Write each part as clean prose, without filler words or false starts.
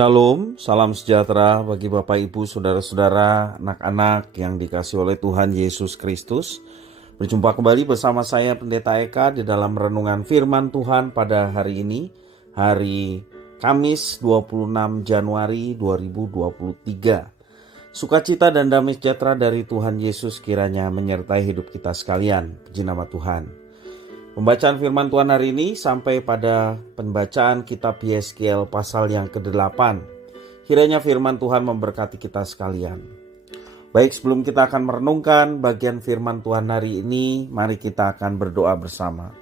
Shalom, salam sejahtera bagi Bapak Ibu, Saudara-saudara, anak-anak yang dikasihi oleh Tuhan Yesus Kristus. Berjumpa kembali bersama saya Pendeta Eka di dalam renungan firman Tuhan pada hari ini, hari Kamis 26 Januari 2023. Sukacita dan damai sejahtera dari Tuhan Yesus kiranya menyertai hidup kita sekalian. Puji nama Tuhan. Pembacaan firman Tuhan hari ini sampai pada pembacaan kitab Yeskiel pasal yang ke-8. Kiranya firman Tuhan memberkati kita sekalian. Baik, sebelum kita akan merenungkan bagian firman Tuhan hari ini, mari kita akan berdoa bersama.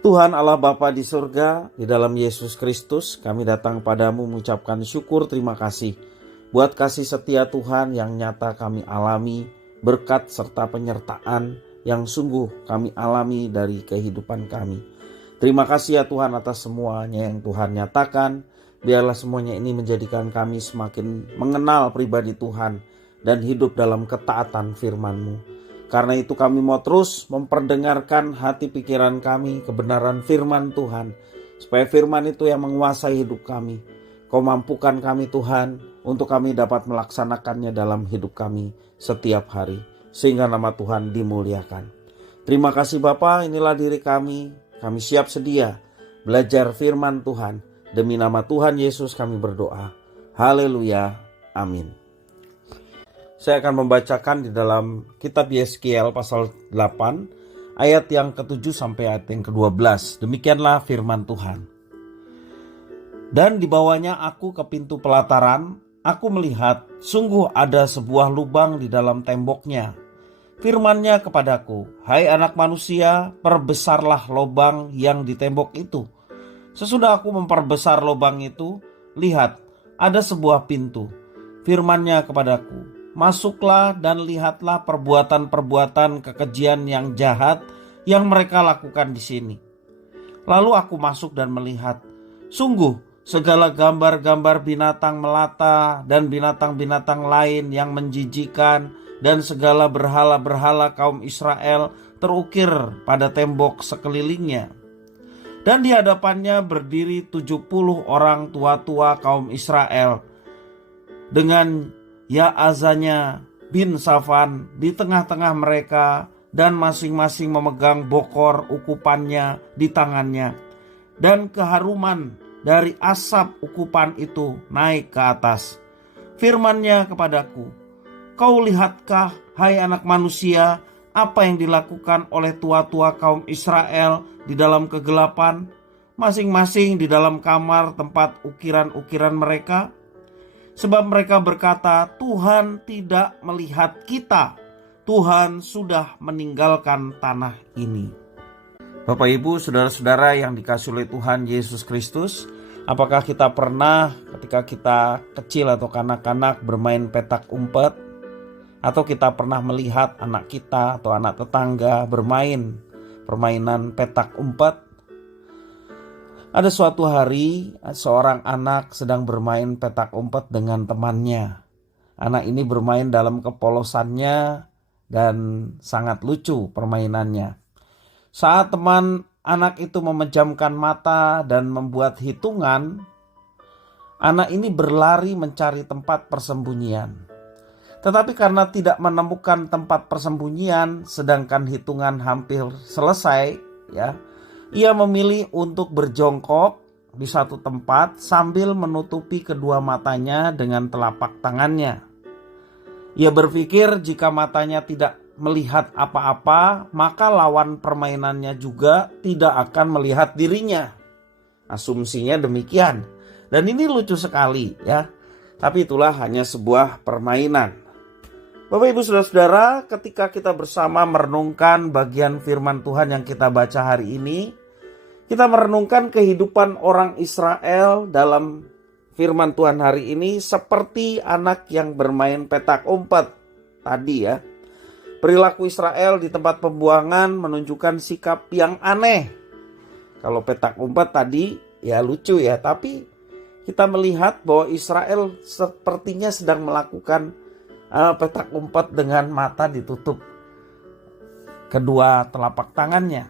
Tuhan Allah Bapa di surga, di dalam Yesus Kristus, kami datang padamu mengucapkan syukur terima kasih buat kasih setia Tuhan yang nyata kami alami, berkat serta penyertaan yang sungguh kami alami dari kehidupan kami. Terima kasih ya Tuhan atas semuanya yang Tuhan nyatakan. Biarlah semuanya ini menjadikan kami semakin mengenal pribadi Tuhan dan hidup dalam ketaatan firman-Mu. Karena itu kami mau terus memperdengarkan hati pikiran kami kebenaran firman Tuhan, supaya firman itu yang menguasai hidup kami. Kau mampukan kami Tuhan untuk kami dapat melaksanakannya dalam hidup kami setiap hari, sehingga nama Tuhan dimuliakan. Terima kasih Bapa, inilah diri kami siap sedia belajar firman Tuhan. Demi nama Tuhan Yesus kami berdoa. Haleluya, amin. Saya akan membacakan di dalam kitab Yeskiel pasal 8 ayat yang ke-7 sampai ayat yang ke-12. Demikianlah firman Tuhan. Dan dibawanya aku ke pintu pelataran, aku melihat sungguh ada sebuah lubang di dalam temboknya. Firman-Nya kepadaku, hai anak manusia, perbesarlah lubang yang di tembok itu. Sesudah aku memperbesar lubang itu, lihat ada sebuah pintu. Firman-Nya kepadaku, masuklah dan lihatlah perbuatan-perbuatan kekejian yang jahat yang mereka lakukan di sini. Lalu aku masuk dan melihat, sungguh segala gambar-gambar binatang melata dan binatang-binatang lain yang menjijikan dan segala berhala-berhala kaum Israel terukir pada tembok sekelilingnya. Dan di hadapannya berdiri 70 orang tua-tua kaum Israel dengan Yaazanya bin Safan di tengah-tengah mereka, dan masing-masing memegang bokor ukupannya di tangannya. Dan keharuman dari asap ukupan itu naik ke atas. Firman-Nya kepadaku, kau lihatkah, hai anak manusia, apa yang dilakukan oleh tua-tua kaum Israel di dalam kegelapan, masing-masing di dalam kamar tempat ukiran-ukiran mereka? Sebab mereka berkata, Tuhan tidak melihat kita, Tuhan sudah meninggalkan tanah ini. Bapak Ibu, saudara-saudara yang dikasihi oleh Tuhan Yesus Kristus, apakah kita pernah ketika kita kecil atau kanak-kanak bermain petak umpet, atau kita pernah melihat anak kita atau anak tetangga bermain permainan petak umpet? Ada suatu hari seorang anak sedang bermain petak umpet dengan temannya. Anak ini bermain dalam kepolosannya dan sangat lucu permainannya. Saat teman anak itu memejamkan mata dan membuat hitungan, anak ini berlari mencari tempat persembunyian. Tetapi karena tidak menemukan tempat persembunyian, sedangkan hitungan hampir selesai, ia memilih untuk berjongkok di satu tempat sambil menutupi kedua matanya dengan telapak tangannya. Ia berpikir jika matanya tidak melihat apa-apa, maka lawan permainannya juga tidak akan melihat dirinya. Asumsinya demikian. Dan ini lucu sekali ya. Tapi itulah hanya sebuah permainan. Bapak Ibu Saudara-saudara, ketika kita bersama merenungkan bagian firman Tuhan yang kita baca hari ini, kita merenungkan kehidupan orang Israel dalam firman Tuhan hari ini seperti anak yang bermain petak umpet tadi ya. Perilaku Israel di tempat pembuangan menunjukkan sikap yang aneh. Kalau petak umpet tadi ya lucu ya, tapi kita melihat bahwa Israel sepertinya sedang melakukan petak umpet dengan mata ditutup kedua telapak tangannya.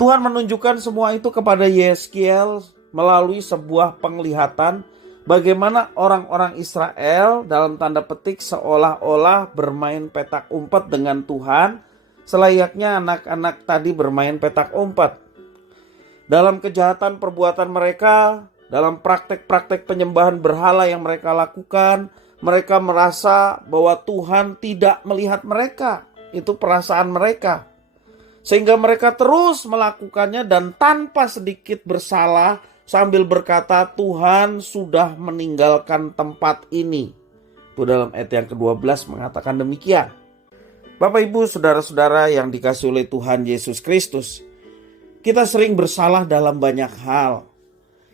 Tuhan menunjukkan semua itu kepada Yeskiel melalui sebuah penglihatan bagaimana orang-orang Israel dalam tanda petik seolah-olah bermain petak umpet dengan Tuhan, selayaknya anak-anak tadi bermain petak umpet. Dalam kejahatan perbuatan mereka, dalam praktek-praktek penyembahan berhala yang mereka lakukan, mereka merasa bahwa Tuhan tidak melihat mereka. Itu perasaan mereka. Sehingga mereka terus melakukannya dan tanpa sedikit bersalah sambil berkata, Tuhan sudah meninggalkan tempat ini. Itu dalam ayat yang ke-12 mengatakan demikian. Bapak Ibu saudara-saudara yang dikasihi oleh Tuhan Yesus Kristus, kita sering bersalah dalam banyak hal.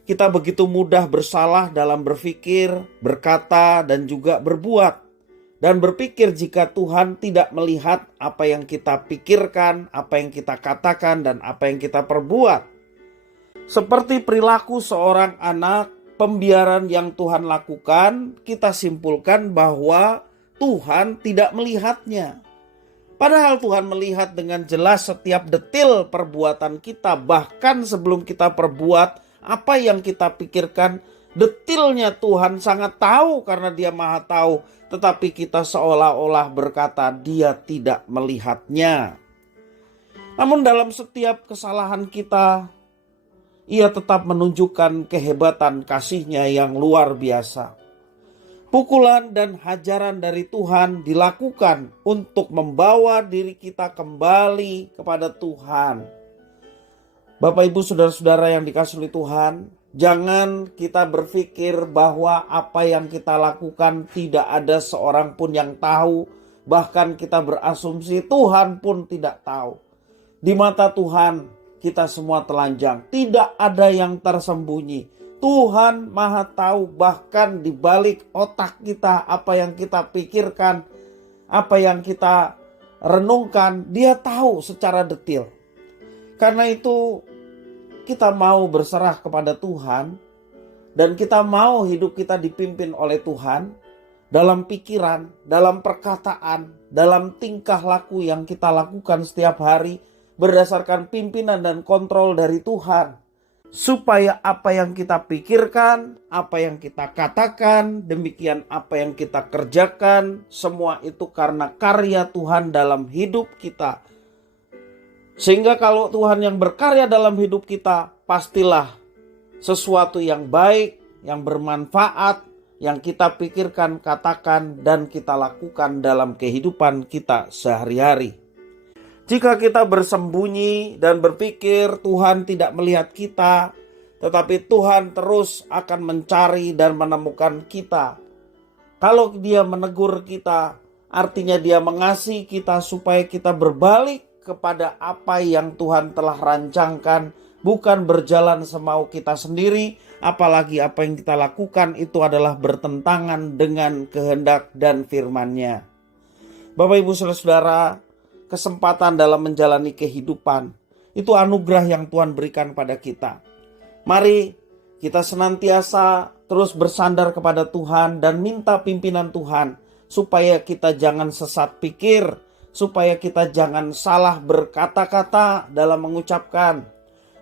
Kita begitu mudah bersalah dalam berpikir, berkata, dan juga berbuat. Dan berpikir jika Tuhan tidak melihat apa yang kita pikirkan, apa yang kita katakan, dan apa yang kita perbuat. Seperti perilaku seorang anak, pembiaran yang Tuhan lakukan, kita simpulkan bahwa Tuhan tidak melihatnya. Padahal Tuhan melihat dengan jelas setiap detil perbuatan kita, bahkan sebelum kita perbuat, apa yang kita pikirkan, detilnya Tuhan sangat tahu karena Dia Maha Tahu. Tetapi kita seolah-olah berkata Dia tidak melihatnya. Namun dalam setiap kesalahan kita, Ia tetap menunjukkan kehebatan kasih-Nya yang luar biasa. Pukulan dan hajaran dari Tuhan dilakukan untuk membawa diri kita kembali kepada Tuhan. Bapak Ibu saudara-saudara yang dikasihi oleh Tuhan, jangan kita berpikir bahwa apa yang kita lakukan tidak ada seorang pun yang tahu. Bahkan kita berasumsi Tuhan pun tidak tahu. Di mata Tuhan kita semua telanjang. Tidak ada yang tersembunyi. Tuhan Maha Tahu, bahkan di balik otak kita, apa yang kita pikirkan, apa yang kita renungkan, Dia tahu secara detil. Karena itu kita mau berserah kepada Tuhan dan kita mau hidup kita dipimpin oleh Tuhan dalam pikiran, dalam perkataan, dalam tingkah laku yang kita lakukan setiap hari berdasarkan pimpinan dan kontrol dari Tuhan. Supaya apa yang kita pikirkan, apa yang kita katakan, demikian apa yang kita kerjakan, semua itu karena karya Tuhan dalam hidup kita. Sehingga kalau Tuhan yang berkarya dalam hidup kita, pastilah sesuatu yang baik, yang bermanfaat, yang kita pikirkan, katakan, dan kita lakukan dalam kehidupan kita sehari-hari. Jika kita bersembunyi dan berpikir Tuhan tidak melihat kita, tetapi Tuhan terus akan mencari dan menemukan kita. Kalau Dia menegur kita, artinya Dia mengasihi kita supaya kita berbalik kepada apa yang Tuhan telah rancangkan, bukan berjalan semau kita sendiri, apalagi apa yang kita lakukan itu adalah bertentangan dengan kehendak dan firman-Nya. Bapak Ibu saudara-saudara, kesempatan dalam menjalani kehidupan itu anugerah yang Tuhan berikan pada kita. Mari kita senantiasa terus bersandar kepada Tuhan dan minta pimpinan Tuhan supaya kita jangan sesat pikir, supaya kita jangan salah berkata-kata dalam mengucapkan.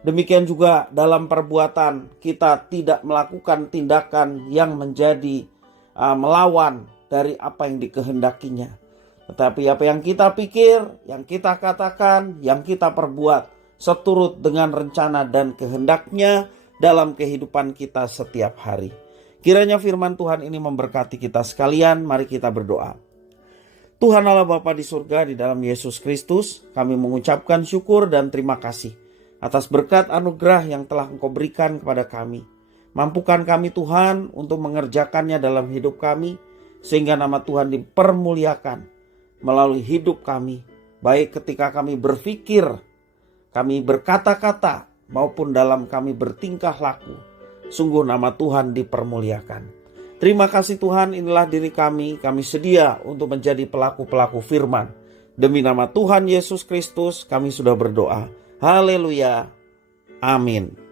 Demikian juga dalam perbuatan kita tidak melakukan tindakan yang menjadi melawan dari apa yang dikehendakinya. Tetapi apa yang kita pikir, yang kita katakan, yang kita perbuat seturut dengan rencana dan kehendaknya dalam kehidupan kita setiap hari. Kiranya firman Tuhan ini memberkati kita sekalian. Mari kita berdoa. Tuhan Allah Bapa di surga, di dalam Yesus Kristus, kami mengucapkan syukur dan terima kasih atas berkat anugerah yang telah Engkau berikan kepada kami. Mampukan kami Tuhan untuk mengerjakannya dalam hidup kami, sehingga nama Tuhan dipermuliakan melalui hidup kami, baik ketika kami berpikir, kami berkata-kata, maupun dalam kami bertingkah laku. Sungguh nama Tuhan dipermuliakan. Terima kasih Tuhan, inilah diri kami sedia untuk menjadi pelaku-pelaku firman. Demi nama Tuhan Yesus Kristus kami sudah berdoa. Haleluya. Amin.